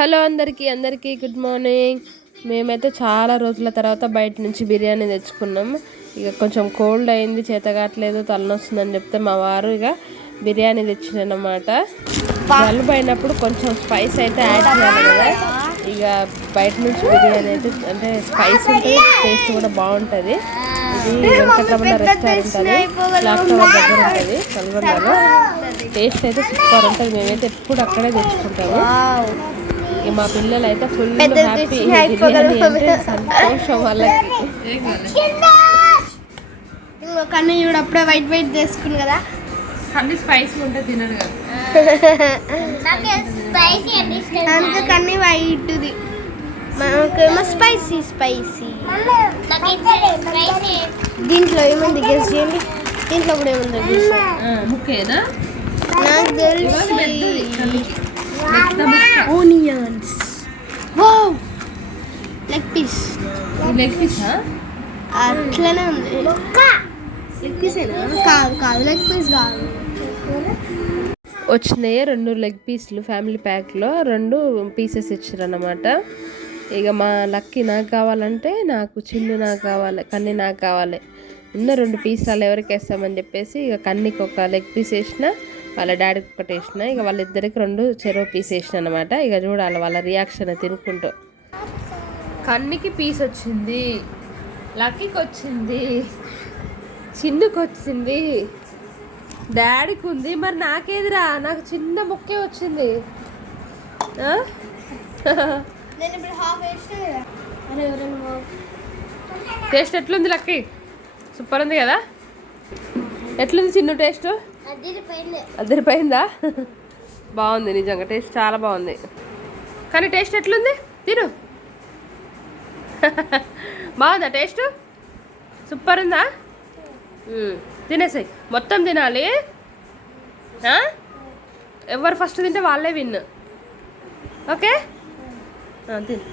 Hello అందరికీ అందరికీ good morning. మేమైతే చాలా రోజుల తర్వాత బయట నుంచి బిర్యానీ తెచ్చుకున్నాం ఇక కొంచెం కోల్డ్ అయింది చేతగాట్లేదు తలనొస్తుందని చెప్తే మా వారు ఇక బిర్యానీ తెచ్చినమాట జలుబు అయినప్పుడు కొంచెం స్పైస్ అయితే యాడ్ చేయాలి కదా. ఇక బయట నుంచి బిర్యానీ అయితే అంటే స్పైస్ ఉంటుంది టేస్ట్ కూడా బాగుంటుంది. ఇది వెంకటరమణ రెస్టారెంట్ అని క్లాక్ దగ్గర ఉంటుంది కల్వన్నాలో టేస్ట్ అయితే సూపర్ ఉంటుంది. మేమైతే ఎప్పుడు అక్కడే తెచ్చుకుంటాము. ఇక మా పిల్లలు అయితే ఫుల్ హ్యాపీ సంతోషం వాళ్ళకి. కన్ను చూడు అప్పుడే వైట్ వైట్ చేసుకుని కదా. అన్ని స్పైసీ ఉంటే తినడు కదా. అందుకే కన్ను వైట్ది మనకేమో స్పైసీ స్పైసీ దీంట్లో ఏముంది గెస్ చేయండి. దీంట్లో కూడా ఏముంది గెస్ ముక్కేనా నాకు తెలిసి ఓనియన్స్ లెగ్ పీసా అట్లనే ఉంది. లెగ్ పీసేనా కాదు కాదు. లెగ్ పీస్ కాదు. వచ్చినాయి రెండు లెగ్ పీస్లు ఫ్యామిలీ ప్యాక్లో. రెండు పీసెస్ ఇచ్చారన్నమాట. ఇక మా లక్కీ నాకు కావాలంటే నాకు చిన్ను నాకు కావాలి కన్ని నాకు కావాలి. ఉన్న రెండు పీసాలు ఎవరికి వేస్తామని చెప్పేసి ఇక కన్నికి ఒక లెగ్ పీస్ వేసిన వాళ్ళ డాడీకి ఒకటి వేసిన ఇక వాళ్ళిద్దరికి రెండు చెరో పీస్ వేసిన అనమాట ఇక చూడాలి వాళ్ళ రియాక్షన్ తినుకుంటూ. కన్నికి పీస్ వచ్చింది లక్కీకి వచ్చింది చిన్నుకి వచ్చింది డాడీకి ఉంది మరి నాకేదిరా? నాకు చిన్న ముక్కే వచ్చింది. టేస్ట్ ఎట్లుంది లక్కీ? సూపర్ ఉంది కదా? ఎట్లుంది చిన్న టేస్ట్? అది పోయింది అదిరిపోయిందా బాగుంది నిజంగా టేస్ట్ చాలా బాగుంది. కానీ టేస్ట్ ఎట్లుంది? తిను. బాగుందా టేస్ట్? సూపర్ ఉందా తినేసాయి. మొత్తం తినాలి. ఎవరు ఫస్ట్ తింటే వాళ్ళే విన్ ఓకే? తిను.